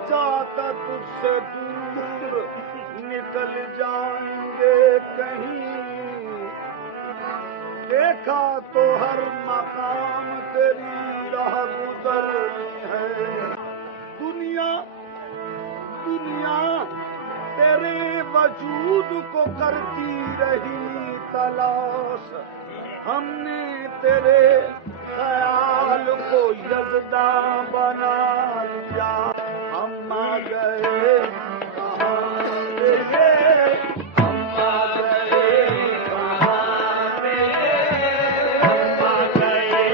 सोचा था तुझसे दूर निकल जाएंगे कहीं, देखा तो हर मकाम तेरी राह गुजरनी है। दुनिया दुनिया तेरे वजूद को करती रही तलाश, हमने तेरे ख्याल को यज़दा बना लिया। हम आ गए कहाँ पे, हम आ गए कहाँ पे, हम आ गए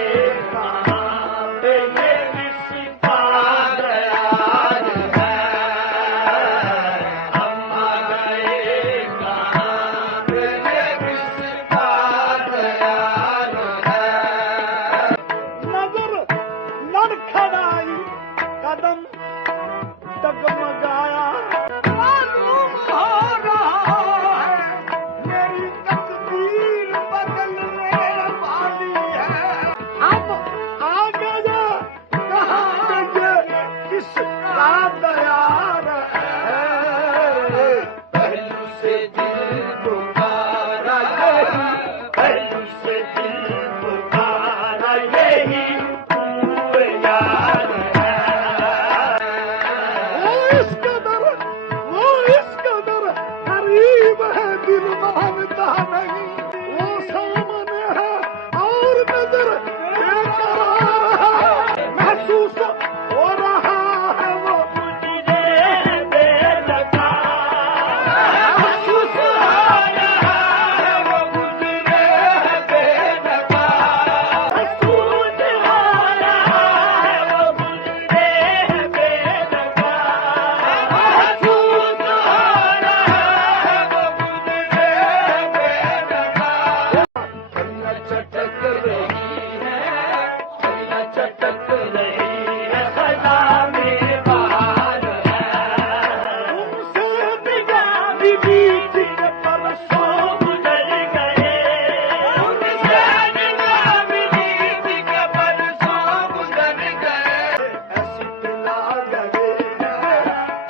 कहाँ पे, ये किसका दयाल है। हम आ गए कहाँ पे, ये किसका दयाल है। नजर लड़खड़ाई, कदम डगमगाया, मालूम हो रहा है मेरी तकदीर बदलने वाली है। अब आ गया कहाँ पे किसका दयाल है। पहलू से दिल पुकारा यही, पहलू से दिल पुकारा यही तू यार है। वो इस कदर करीब है दिल मानता नहीं, वो सामने है और नजर बेकरार है। महसूस हो रहा है वो तुझे बेलगा, महसूस हो रहा है वो गुजरे बेलगा, महसूस हो रहा है वो गुजरे बेलगा, महसूस हो रहा है वो गुजरे बेलगा। कलियां चटक रही है, कलियां चटक रही है, सदा में बहार है। तुमसे निगाह मिली थी परसों गुजर गए, तुमसे निगाह मिली थी परसों गुजर गए। ऐसी पिला गए हैं,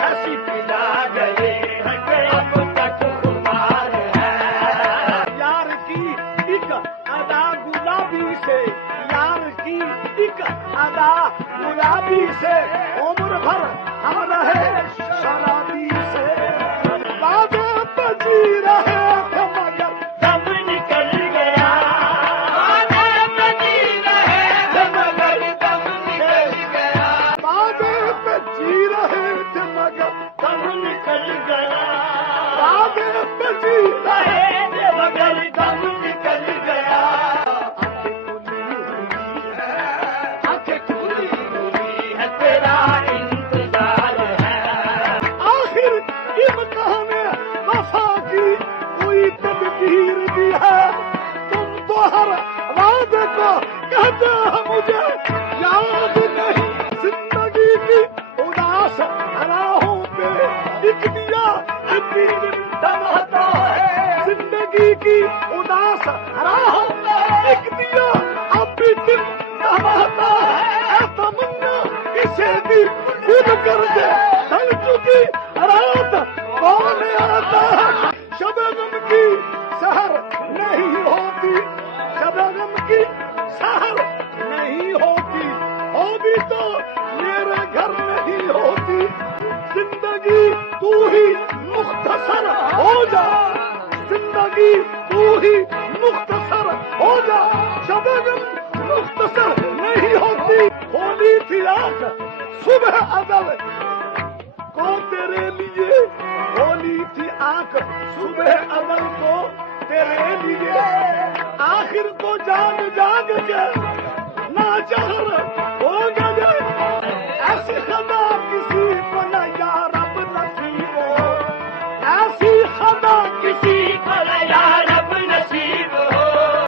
ऐसी पिला गए हैं कि अब तक खुमार है। यार की एक अदा गुलाबी से, यार की एक अदा गुलाबी से, उम्र भर हम रहे शराबी से। वादे पे जी रहे थे मगर दम निकल गया, वादे पे जी रहे थे मगर दम निकल गया, वादे पे जी रहे थे मगर दम निकल गया, वादे पे जी रहे थे मगर दम निकल गया। आंखें खुली हुई है, तेरा इंतजार है। आखिर इम्तिहान वफा की कोई तदबीर दी है। तुम तो हर वादे को कहते हो मुझे याद नहीं। जिंदगी की उदास राहों पे एक दिया दिन दमाता है, जिंदगी की उदास राहों पे एक दिया अब भी दिन दमाता है। ऐ तमन्ना इसे भी खुद कर दे, ढल चुकी रात कौन आता है। शबनम की सहर नहीं होती, शबनम की सहर नहीं होती, होगी तो मेरे घर नहीं होती। जिंदगी तू ही मुख्तसर हो जा, जिंदगी तू ही मुख्तसर हो जा। शबनम मुख्तसर नहीं होती, होली थी आंख सुबह अजल को तेरे लिए, होली थी आंख सुबह अजल को तेरे लिए। आखिर को जाग जाग के नाचार हो गए। ऐसी खदा किसी को न यार अब नसीब हो, ऐसी खदा किसी को न यार अब नसीब हो।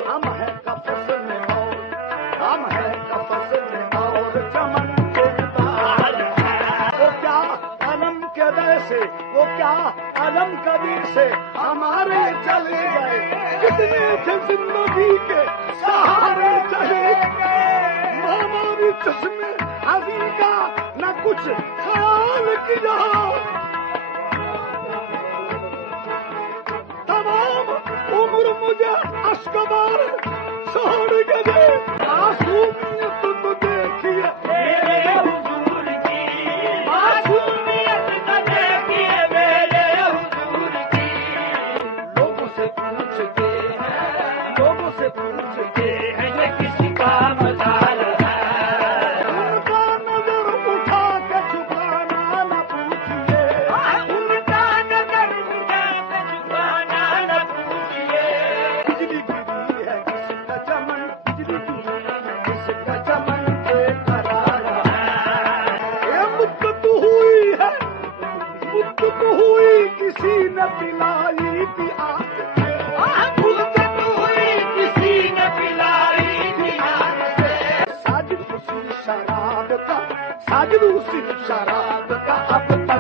हम है कफस में और, हम है कफस में और चमन के बाहर है। वो क्या अलम के दर से, वो क्या अलम कबीर से हमारे चले गए। कितने थे जिंदगी के सहारे चले गए। हमारी चश्मे अभी का न कुछ ख्याल कमाल किया तमाम उम्र मुझे अश्कबार छोड़ गए मासूमियत तो देखिए मेरे हुजूर की मासूमियत तो देखिए मेरे हुजूर की लोगों से पूछते हैं ये किसी का मजाल है उनका नजर उठा के झुकाना न पूछिए उनका नजर उठा के झुकाना न पूछिए बिजली गिरी है किसका चमन बिजली गिरी है किसका चमन बेकरार है ये मुद्दत हुई किसी न पिलाई थी आग मुद्दत हुई किसी न पिलाई थी आग से साजिद उसी शराब का अब तक